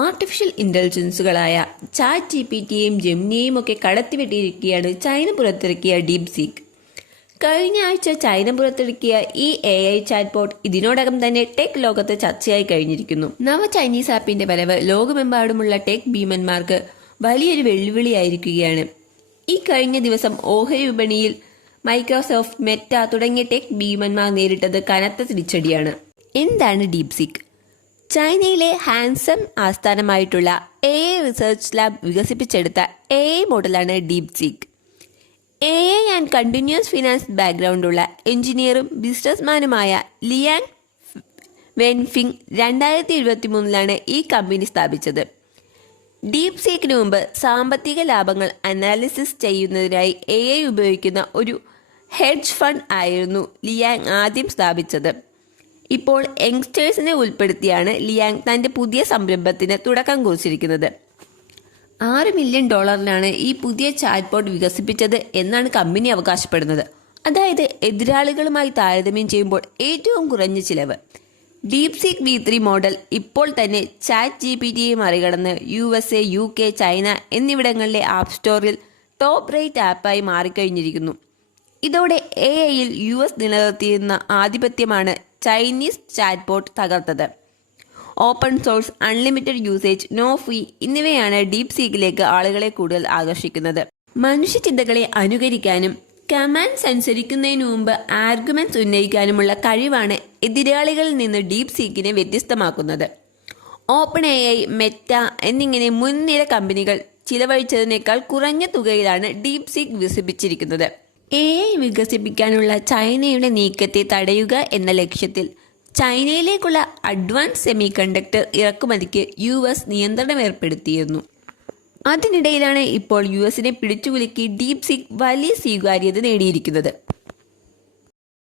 Artificial ഇന്റലിജൻസുകളായ chat ജിപിടിയെയും ജെമിനിയെയും ഒക്കെ കടത്തിവെട്ടിയിരിക്കുകയാണ് China പുറത്തിറക്കിയ ഡീപ്സീക്ക്. കഴിഞ്ഞ ആഴ്ച ചൈന പുറത്തിറക്കിയ ഈ AI ചാറ്റ്ബോട്ട് ഇതിനോടകം തന്നെ ടെക് ലോകത്ത് ചർച്ചയായി കഴിഞ്ഞിരിക്കുന്നു. നവ ചൈനീസ് ആപ്പിന്റെ വരവ് ലോകമെമ്പാടുമുള്ള ടെക് ഭീമന്മാർക്ക് വലിയൊരു വെല്ലുവിളിയായിരിക്കുകയാണ്. ഈ കഴിഞ്ഞ ദിവസം ഓഹരി വിപണിയിൽ മൈക്രോസോഫ്റ്റ്, മെറ്റ തുടങ്ങിയ ടെക് ഭീമന്മാർ നേരിട്ടത് കനത്ത തിരിച്ചടിയാണ്. എന്താണ് ഡീപ്സീക്ക്? ചൈനയിലെ ഹാൻസം ആസ്ഥാനമായിട്ടുള്ള AI റിസർച്ച് ലാബ് വികസിപ്പിച്ചെടുത്ത AI മോഡലാണ് DeepSeek. AI and continuous finance ബാക്ക്ഗ്രൗണ്ടുള്ള എഞ്ചിനീയറും ബിസിനസ്മാനുമായ ലിയാങ് വെൻഫിങ് 2023 ഈ കമ്പനി സ്ഥാപിച്ചത്. ഡീപ്സീക്കിന് മുമ്പ് സാമ്പത്തിക ലാഭങ്ങൾ അനാലിസിസ് ചെയ്യുന്നതിനായി AI ഉപയോഗിക്കുന്ന ഒരു ഹെഡ്ജ് ഫണ്ട് ആയിരുന്നു ലിയാങ് ആദ്യം സ്ഥാപിച്ചത്. ഇപ്പോൾ യങ്സ്റ്റേഴ്സിനെ ഉൾപ്പെടുത്തിയാണ് ലിയാങ് തന്റെ പുതിയ സംരംഭത്തിന് തുടക്കം കുറിച്ചിരിക്കുന്നത്. $6 മില്യൺ ഈ പുതിയ ചാറ്റ്ബോട്ട് വികസിപ്പിച്ചത് എന്നാണ് കമ്പനി അവകാശപ്പെടുന്നത്. അതായത് എതിരാളികളുമായി താരതമ്യം ചെയ്യുമ്പോൾ ഏറ്റവും കുറഞ്ഞ ചിലവ്. ഡീപ്സീക്ക് V3 മോഡൽ ഇപ്പോൾ തന്നെ ചാറ്റ് ജിപിടിയെ മറികടന്ന് USA, UK, ചൈന എന്നിവിടങ്ങളിലെ ആപ്പ് സ്റ്റോറിൽ ടോപ്പ് റേറ്റ് ആപ്പായി മാറിക്കഴിഞ്ഞിരിക്കുന്നു. ഇതോടെ AIയിൽ US നിലനിർത്തിയിരുന്ന ആധിപത്യമാണ് ചൈനീസ് ചാറ്റ്ബോട്ട് തകർത്തത്. Open source, unlimited usage, no fee എന്നിവയാണ് ഡീപ്സീക്കിലേക്ക് ആളുകളെ കൂടുതൽ ആകർഷിക്കുന്നത്. മനുഷ്യചിന്തകളെ അനുകരിക്കാനും കമാൻഡ്സ് അനുസരിക്കുന്നതിനു മുമ്പ് ആർഗ്യുമെന്റ്സ് ഉന്നയിക്കാനുമുള്ള കഴിവാണ് എതിരാളികളിൽ നിന്ന് ഡീപ്സീക്കിനെ വ്യത്യസ്തമാക്കുന്നത്. ഓപ്പൺ AI, മെറ്റ എന്നിങ്ങനെ മുൻനിര കമ്പനികൾ ചിലവഴിച്ചതിനേക്കാൾ കുറഞ്ഞ തുകയിലാണ് ഡീപ്സീക്ക് വികസിപ്പിച്ചിരിക്കുന്നത്. AI വികസിപ്പിക്കാനുള്ള ചൈനയുടെ നീക്കത്തെ തടയുക എന്ന ലക്ഷ്യത്തിൽ ചൈനയിലേക്കുള്ള അഡ്വാൻസ് സെമി കണ്ടക്ടർ ഇറക്കുമതിക്ക് US നിയന്ത്രണം ഏർപ്പെടുത്തിയിരുന്നു. അതിനിടയിലാണ് ഇപ്പോൾ USനെ പിടിച്ചുകുലുക്കി ഡീപ്സീക്ക് വലിയ സ്വീകാര്യത നേടിയിരിക്കുന്നത്.